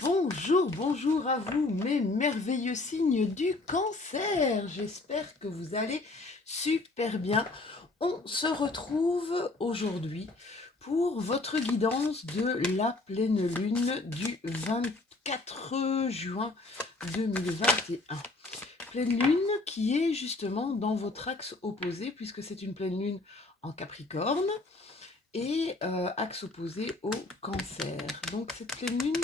Bonjour, bonjour à vous, mes merveilleux signes du cancer. J'espère que vous allez super bien. On se retrouve aujourd'hui pour votre guidance de la pleine lune du 24 juin 2021. Pleine lune qui est justement dans votre axe opposé puisque c'est une pleine lune en Capricorne et axe opposé au cancer. Donc cette pleine lune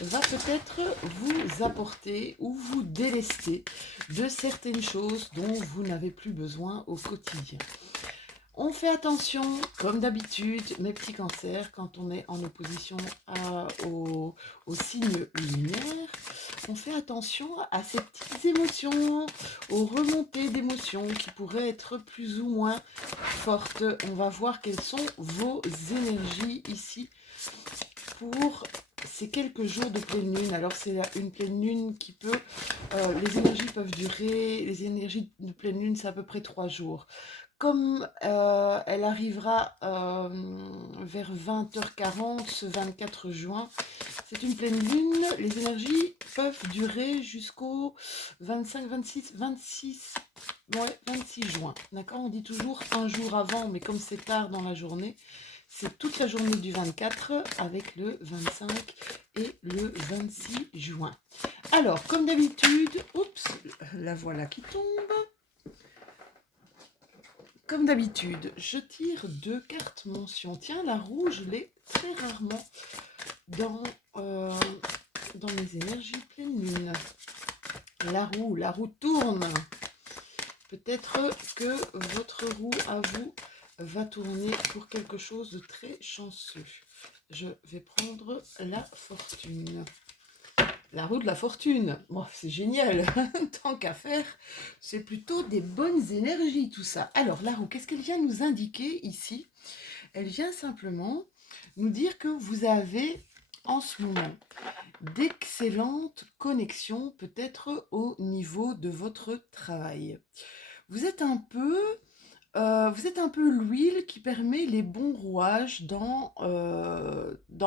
va peut-être vous apporter ou vous délester de certaines choses dont vous n'avez plus besoin au quotidien. On fait attention, comme d'habitude, mes petits cancers, quand on est en opposition aux signes lunaires, on fait attention à ces petites émotions, aux remontées d'émotions qui pourraient être plus ou moins fortes. On va voir quelles sont vos énergies ici pour ces quelques jours de pleine lune. Alors c'est une pleine lune qui peut, les énergies peuvent durer, les énergies de pleine lune c'est à peu près 3 jours. Comme elle arrivera vers 20h40 ce 24 juin, c'est une pleine lune, les énergies peuvent durer jusqu'au 25, 26 juin. D'accord, on dit toujours un jour avant, mais comme c'est tard dans la journée, c'est toute la journée du 24 avec le 25 et le 26 juin. Alors, comme d'habitude, oups, la voilà qui tombe. Comme d'habitude, je tire 2 cartes mention. Tiens, la rouge, je l'ai très rarement dans, dans mes énergies pleine lune. La roue tourne. Peut-être que votre roue à vous va tourner pour quelque chose de très chanceux. Je vais prendre la fortune. La roue de la fortune, bon, c'est génial, tant qu'à faire, c'est plutôt des bonnes énergies tout ça. Alors la roue, qu'est-ce qu'elle vient nous indiquer ici? Elle vient simplement nous dire que vous avez en ce moment d'excellentes connexions, peut-être au niveau de votre travail. Vous êtes un peu l'huile qui permet les bons rouages dans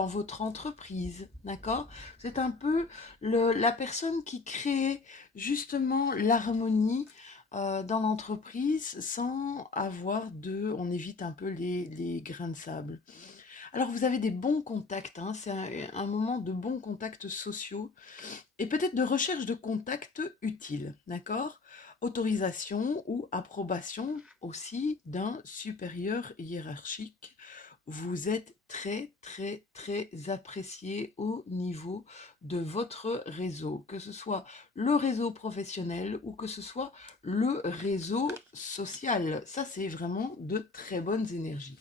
votre entreprise, d'accord? Vous êtes un peu la personne qui crée justement l'harmonie dans l'entreprise sans avoir on évite un peu les grains de sable. Alors vous avez des bons contacts, hein, c'est un moment de bons contacts sociaux et peut-être de recherche de contacts utiles, d'accord? Autorisation ou approbation aussi d'un supérieur hiérarchique. Vous êtes très, très, très apprécié au niveau de votre réseau, que ce soit le réseau professionnel ou que ce soit le réseau social. Ça, c'est vraiment de très bonnes énergies.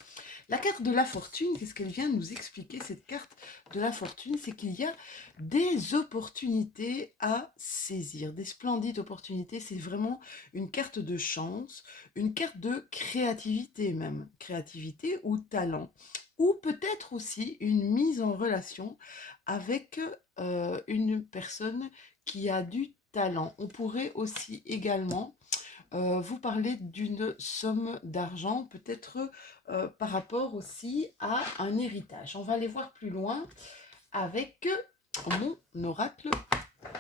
La carte de la fortune, qu'est-ce qu'elle vient nous expliquer, cette carte de la fortune? C'est qu'il y a des opportunités à saisir, des splendides opportunités. C'est vraiment une carte de chance, une carte de créativité même, créativité ou talent, ou peut-être aussi une mise en relation avec une personne qui a du talent. On pourrait aussi également vous parler d'une somme d'argent, peut-être par rapport aussi à un héritage. On va aller voir plus loin avec mon oracle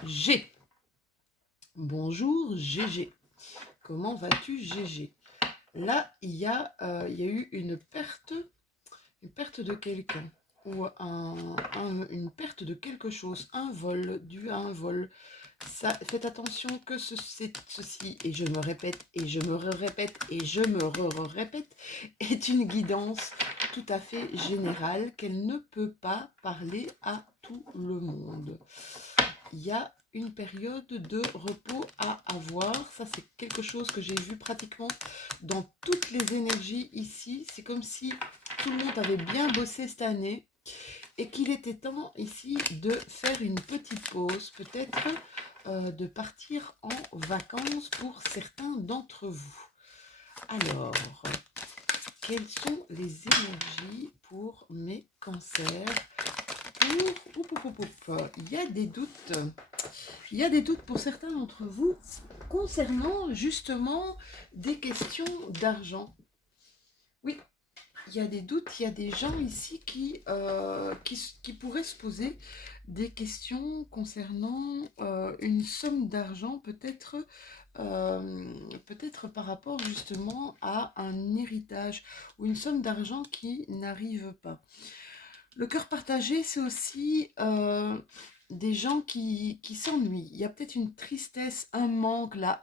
G. Bonjour Gégé. Comment vas-tu Gégé? Là, il y a eu une perte de quelqu'un ou une perte de quelque chose, un vol, dû à un vol. Ça, faites attention que ceci, et je me répète, et je me répète, et je me répète, est une guidance tout à fait générale, qu'elle ne peut pas parler à tout le monde. Il y a une période de repos à avoir. Ça, c'est quelque chose que j'ai vu pratiquement dans toutes les énergies ici. C'est comme si tout le monde avait bien bossé cette année et qu'il était temps ici de faire une petite pause, peut-être de partir en vacances pour certains d'entre vous. Alors, quelles sont les énergies pour mes cancers? Il y a des doutes. Il y a des doutes pour certains d'entre vous concernant justement des questions d'argent. Oui, il y a des doutes, il y a des gens ici qui pourraient se poser des questions concernant une somme d'argent, peut-être par rapport justement à un héritage ou une somme d'argent qui n'arrive pas. Le cœur partagé, c'est aussi des gens qui s'ennuient. Il y a peut-être une tristesse, un manque là,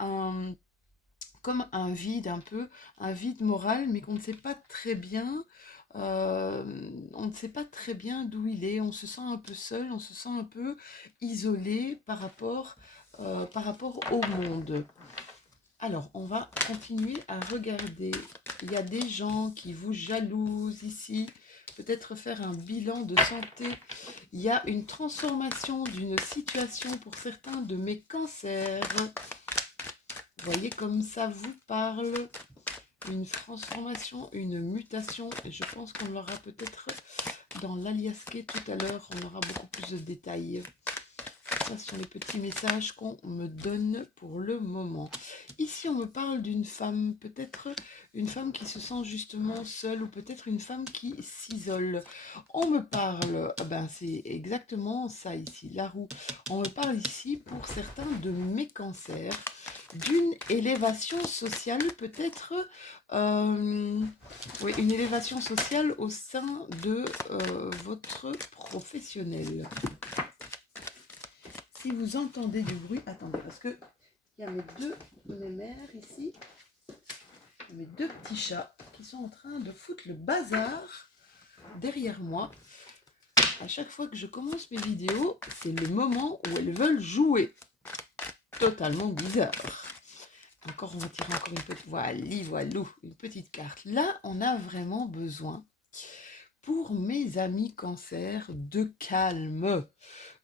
comme un vide un peu, un vide moral, mais qu'on ne sait pas très bien, on ne sait pas très bien d'où il est. On se sent un peu seul, on se sent un peu isolé par rapport au monde. Alors, on va continuer à regarder. Il y a des gens qui vous jalousent ici. Peut-être faire un bilan de santé. Il y a une transformation d'une situation pour certains de mes cancers. Vous voyez comme ça vous parle. Une transformation, une mutation. Et je pense qu'on l'aura peut-être dans l'aliasqué tout à l'heure. On aura beaucoup plus de détails. Ça, ce sont les petits messages qu'on me donne pour le moment. Ici, on me parle d'une femme, peut-être une femme qui se sent justement seule ou peut-être une femme qui s'isole. On me parle, ben c'est exactement ça ici, la roue. On me parle ici pour certains de mes cancers, d'une élévation sociale, peut-être oui, une élévation sociale au sein de votre professionnel. Si vous entendez du bruit, attendez, parce que il y a mes mères ici, mes deux petits chats qui sont en train de foutre le bazar derrière moi. À chaque fois que je commence mes vidéos, c'est le moment où elles veulent jouer. Totalement bizarre. Encore, on va tirer encore une petite, voilou, une petite carte. Là, on a vraiment besoin, pour mes amis cancer, de calme,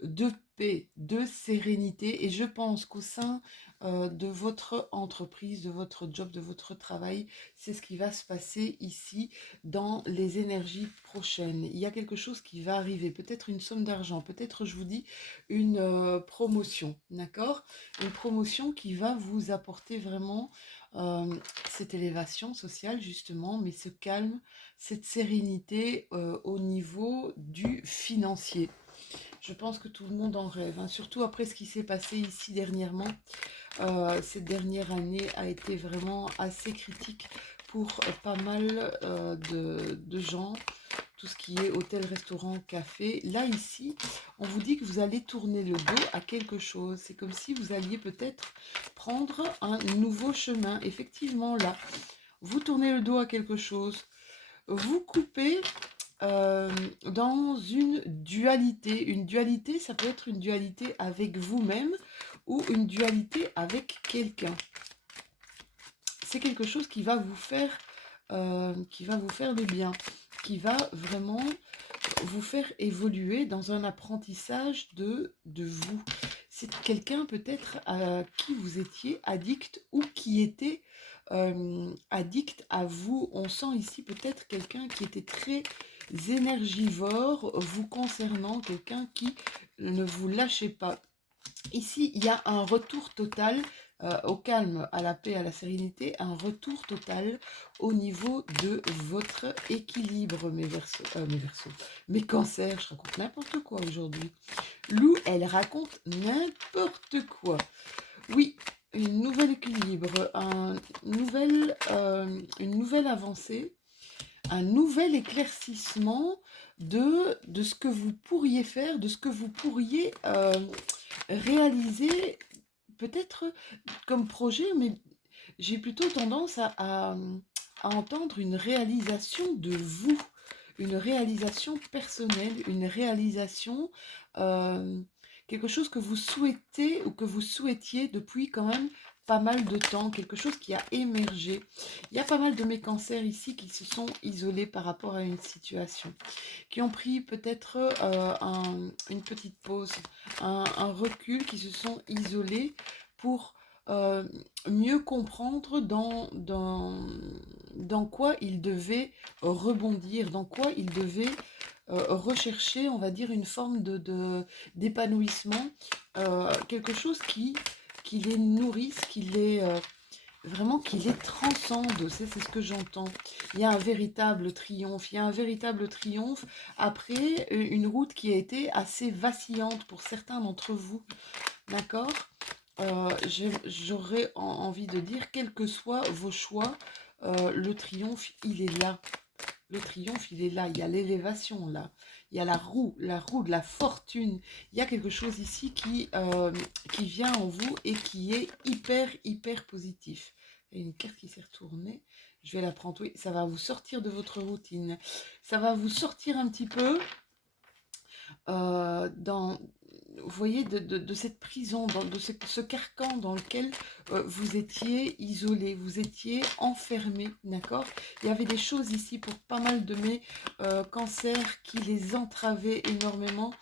de paix, de sérénité. Et je pense qu'au sein de votre entreprise, de votre job, de votre travail, c'est ce qui va se passer ici dans les énergies prochaines. Il y a quelque chose qui va arriver, peut-être une somme d'argent, peut-être, je vous dis, une promotion, d'accord? Une promotion qui va vous apporter vraiment cette élévation sociale, justement, mais ce calme, cette sérénité au niveau du financier. Je pense que tout le monde en rêve, hein, surtout après ce qui s'est passé ici dernièrement. Cette dernière année a été vraiment assez critique pour pas mal de gens. Tout ce qui est hôtel, restaurant, café. Là, ici, on vous dit que vous allez tourner le dos à quelque chose. C'est comme si vous alliez peut-être prendre un nouveau chemin. Effectivement, là, vous tournez le dos à quelque chose. Vous coupez dans une dualité. Une dualité, ça peut être une dualité avec vous-même ou une dualité avec quelqu'un. C'est quelque chose qui va vous faire du bien, qui va vraiment vous faire évoluer dans un apprentissage de vous. C'est quelqu'un peut-être à qui vous étiez addict ou qui était addict à vous. On sent ici peut-être quelqu'un qui était très énergivore vous concernant, quelqu'un qui ne vous lâchait pas. Ici, il y a un retour total au calme, à la paix, à la sérénité, un retour total au niveau de votre équilibre, mes verseaux, mes cancers. Je raconte n'importe quoi aujourd'hui. Lou, elle raconte n'importe quoi. Oui, un nouvel équilibre, une nouvelle avancée, un nouvel éclaircissement de ce que vous pourriez faire, de ce que vous pourriez réaliser peut-être comme projet, mais j'ai plutôt tendance à entendre une réalisation de vous, une réalisation personnelle, une réalisation, quelque chose que vous souhaitez ou que vous souhaitiez depuis quand même pas mal de temps, quelque chose qui a émergé. Il y a pas mal de mes cancers ici qui se sont isolés par rapport à une situation, qui ont pris peut-être une petite pause, un recul, qui se sont isolés pour mieux comprendre dans quoi ils devaient rebondir, dans quoi ils devaient rechercher, on va dire, une forme d'épanouissement, quelque chose qui les nourrisse, vraiment qu'il les transcende, c'est ce que j'entends. Il y a un véritable triomphe, il y a un véritable triomphe après une route qui a été assez vacillante pour certains d'entre vous, d'accord? J'aurais envie de dire, quels que soient vos choix, le triomphe, il est là. Le triomphe, il est là. Il y a l'élévation là. Il y a la roue de la fortune. Il y a quelque chose ici qui vient en vous et qui est hyper, hyper positif. Il y a une carte qui s'est retournée. Je vais la prendre. Oui, ça va vous sortir de votre routine. Ça va vous sortir un petit peu dans, vous voyez, de cette prison, de ce carcan dans lequel vous étiez isolé, vous étiez enfermé, d'accord? Il y avait des choses ici pour pas mal de mes cancers qui les entravaient énormément,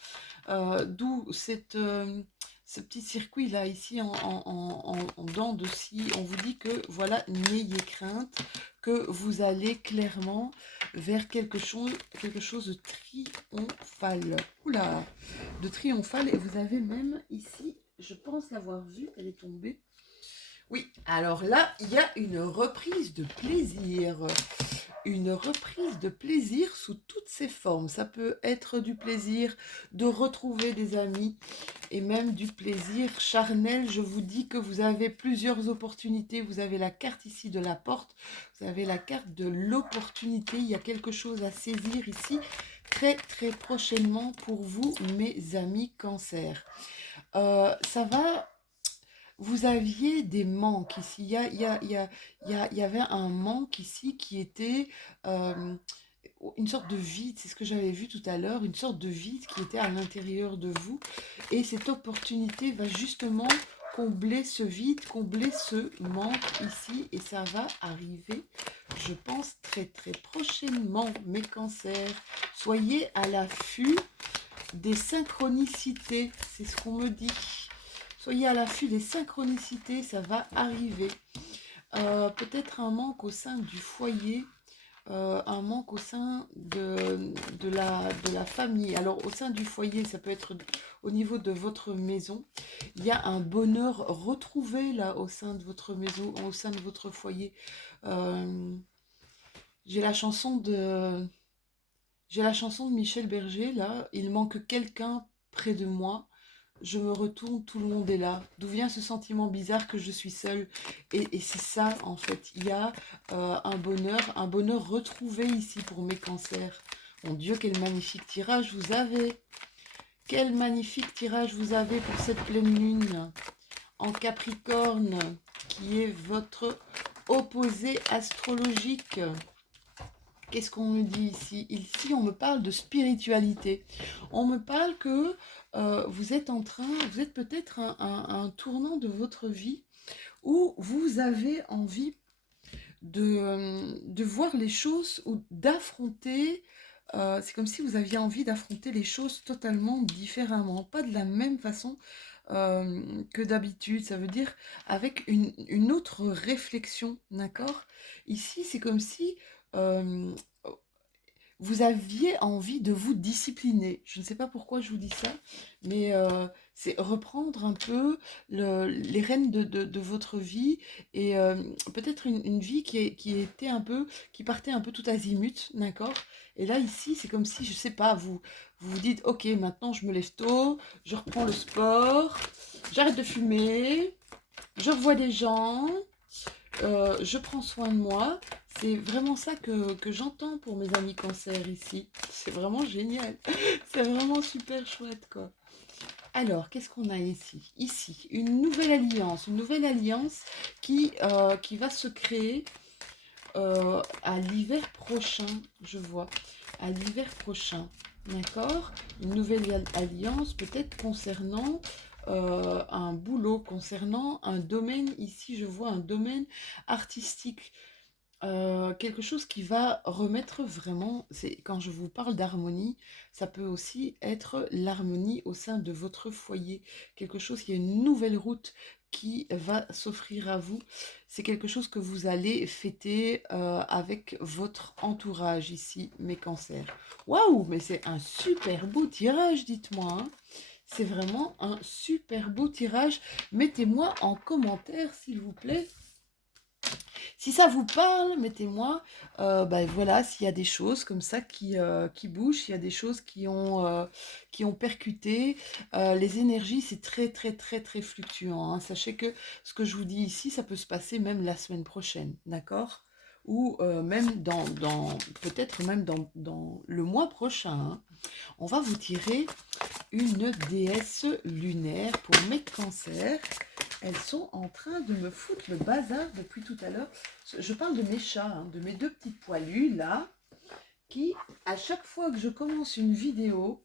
d'où ce petit circuit là ici en dents de scie. On vous dit que voilà, n'ayez crainte, que vous allez clairement vers quelque chose de triomphal. Oula, de triomphal. Et vous avez même ici, je pense l'avoir vue, elle est tombée. Oui, alors là, il y a une reprise de plaisir. Une reprise de plaisir sous toutes ses formes. Ça peut être du plaisir de retrouver des amis et même du plaisir charnel. Je vous dis que vous avez plusieurs opportunités. Vous avez la carte ici de la porte. Vous avez la carte de l'opportunité. Il y a quelque chose à saisir ici très très prochainement pour vous, mes amis cancer. Ça va. Vous aviez des manques ici. Il y avait un manque ici qui était euh, une sorte de vide. C'est ce que j'avais vu tout à l'heure. Une sorte de vide qui était à l'intérieur de vous. Et cette opportunité va justement combler ce vide, combler ce manque ici. Et ça va arriver, je pense, très très prochainement, mes cancers. Soyez à l'affût des synchronicités. C'est ce qu'on me dit. Soyez à l'affût des synchronicités, ça va arriver. Peut-être un manque au sein du foyer, un manque au sein de la famille. Alors, au sein du foyer, ça peut être au niveau de votre maison. Il y a un bonheur retrouvé là au sein de votre maison, au sein de votre foyer. Euh, j'ai la chanson de... J'ai la chanson de Michel Berger là. Il manque quelqu'un près de moi. Je me retourne, tout le monde est là. D'où vient ce sentiment bizarre que je suis seule? Et c'est ça, en fait. Il y a un bonheur retrouvé ici pour mes cancers. Mon Dieu, quel magnifique tirage vous avez! Quel magnifique tirage vous avez pour cette pleine lune en Capricorne, qui est votre opposé astrologique. Qu'est-ce qu'on me dit ici? Ici, on me parle de spiritualité. On me parle que vous êtes peut-être un tournant de votre vie où vous avez envie de voir les choses ou d'affronter. C'est comme si vous aviez envie d'affronter les choses totalement différemment, pas de la même façon que d'habitude. Ça veut dire avec une autre réflexion, d'accord? Ici, c'est comme si euh, vous aviez envie de vous discipliner. Je ne sais pas pourquoi je vous dis ça, mais c'est reprendre un peu les rênes de votre vie et peut-être une vie qui était un peu, qui partait un peu tout azimut, d'accord? Et là, ici, c'est comme si, je sais pas, vous dites, ok, maintenant je me lève tôt, je reprends le sport, j'arrête de fumer, je revois des gens, je prends soin de moi. C'est vraiment ça que j'entends pour mes amis cancer ici. C'est vraiment génial. C'est vraiment super chouette, quoi. Alors, qu'est-ce qu'on a ici? Ici, une nouvelle alliance qui va se créer à l'hiver prochain, je vois. À l'hiver prochain, d'accord? Une nouvelle alliance peut-être concernant un boulot, concernant un domaine. Ici, je vois un domaine artistique. Quelque chose qui va remettre vraiment, c'est quand je vous parle d'harmonie, ça peut aussi être l'harmonie au sein de votre foyer. Quelque chose, qui est une nouvelle route qui va s'offrir à vous. C'est quelque chose que vous allez fêter avec votre entourage ici, mes cancers. Waouh, mais c'est un super beau tirage, dites-moi, hein. C'est vraiment un super beau tirage. Mettez-moi en commentaire, s'il vous plaît, Si ça vous parle, mettez-moi, bah, voilà, s'il y a des choses comme ça qui bougent, s'il y a des choses qui ont percuté. Les énergies, c'est très, très, très, très fluctuant, hein. Sachez que ce que je vous dis ici, ça peut se passer même la semaine prochaine, d'accord? Ou même peut-être même dans le mois prochain, hein. On va vous tirer une déesse lunaire pour mes cancers. Elles sont en train de me foutre le bazar depuis tout à l'heure. Je parle de mes chats, hein, de mes deux petits poilus là, qui, à chaque fois que je commence une vidéo,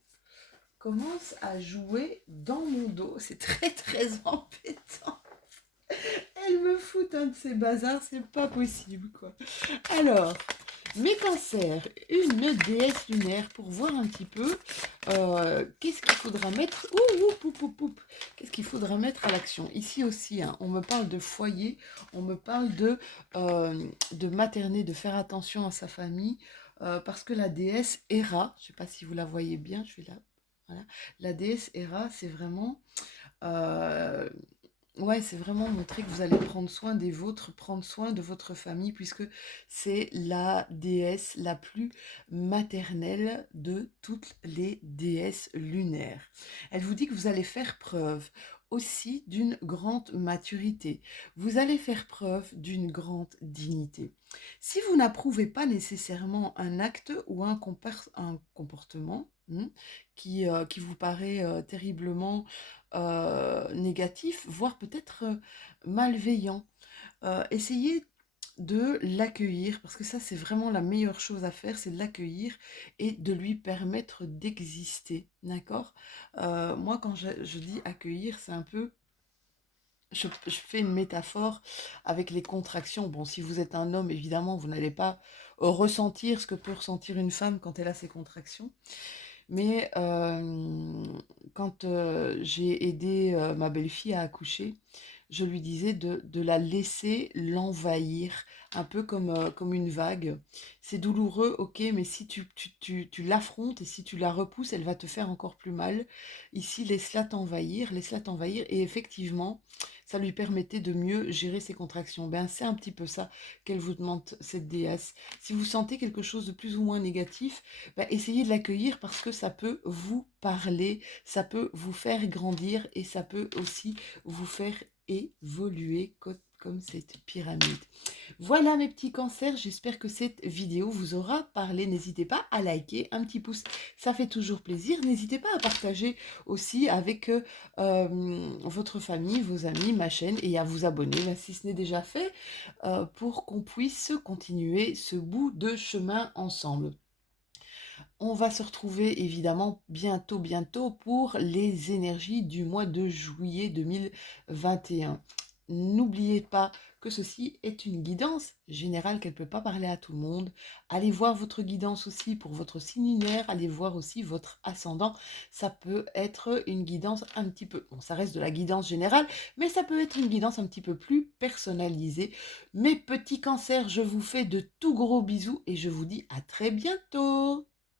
commencent à jouer dans mon dos. C'est très très embêtant. Elles me foutent un de ces bazars, c'est pas possible quoi. Alors, mes cancers, une déesse lunaire pour voir un petit peu qu'est-ce qu'il faudra mettre. Qu'est-ce qu'il faudra mettre à l'action. Ici aussi, hein, on me parle de foyer, on me parle de materner, de faire attention à sa famille, parce que la déesse Héra, je ne sais pas si vous la voyez bien, je suis là. Voilà. La déesse Héra, c'est vraiment euh, ouais, c'est vraiment montrer que vous allez prendre soin des vôtres, prendre soin de votre famille, puisque c'est la déesse la plus maternelle de toutes les déesses lunaires. Elle vous dit que vous allez faire preuve aussi d'une grande maturité. Vous allez faire preuve d'une grande dignité. Si vous n'approuvez pas nécessairement un acte ou un comportement qui vous paraît terriblement négatif, voire peut-être malveillant. Essayez de l'accueillir, parce que ça c'est vraiment la meilleure chose à faire, c'est de l'accueillir et de lui permettre d'exister, d'accord. Moi quand je dis accueillir, c'est un peu, je fais une métaphore avec les contractions. Bon, si vous êtes un homme, évidemment, vous n'allez pas ressentir ce que peut ressentir une femme quand elle a ses contractions. Mais quand j'ai aidé ma belle-fille à accoucher, je lui disais de la laisser l'envahir, un peu comme une vague. C'est douloureux, ok, mais si tu l'affrontes et si tu la repousses, elle va te faire encore plus mal. Ici, laisse-la t'envahir. Et effectivement, ça lui permettait de mieux gérer ses contractions. Ben, c'est un petit peu ça qu'elle vous demande, cette déesse. Si vous sentez quelque chose de plus ou moins négatif, bah, essayez de l'accueillir parce que ça peut vous parler, ça peut vous faire grandir et ça peut aussi vous faire évoluer comme cette pyramide. Voilà mes petits cancers, j'espère que cette vidéo vous aura parlé. N'hésitez pas à liker, un petit pouce, ça fait toujours plaisir. N'hésitez pas à partager aussi avec votre famille, vos amis, ma chaîne et à vous abonner si ce n'est déjà fait pour qu'on puisse continuer ce bout de chemin ensemble. On va se retrouver évidemment bientôt pour les énergies du mois de juillet 2021. N'oubliez pas que ceci est une guidance générale, qu'elle ne peut pas parler à tout le monde. Allez voir votre guidance aussi pour votre signe lunaire, allez voir aussi votre ascendant. Ça peut être une guidance un petit peu, bon ça reste de la guidance générale, mais ça peut être une guidance un petit peu plus personnalisée. Mes petits cancers, je vous fais de tout gros bisous et je vous dis à très bientôt.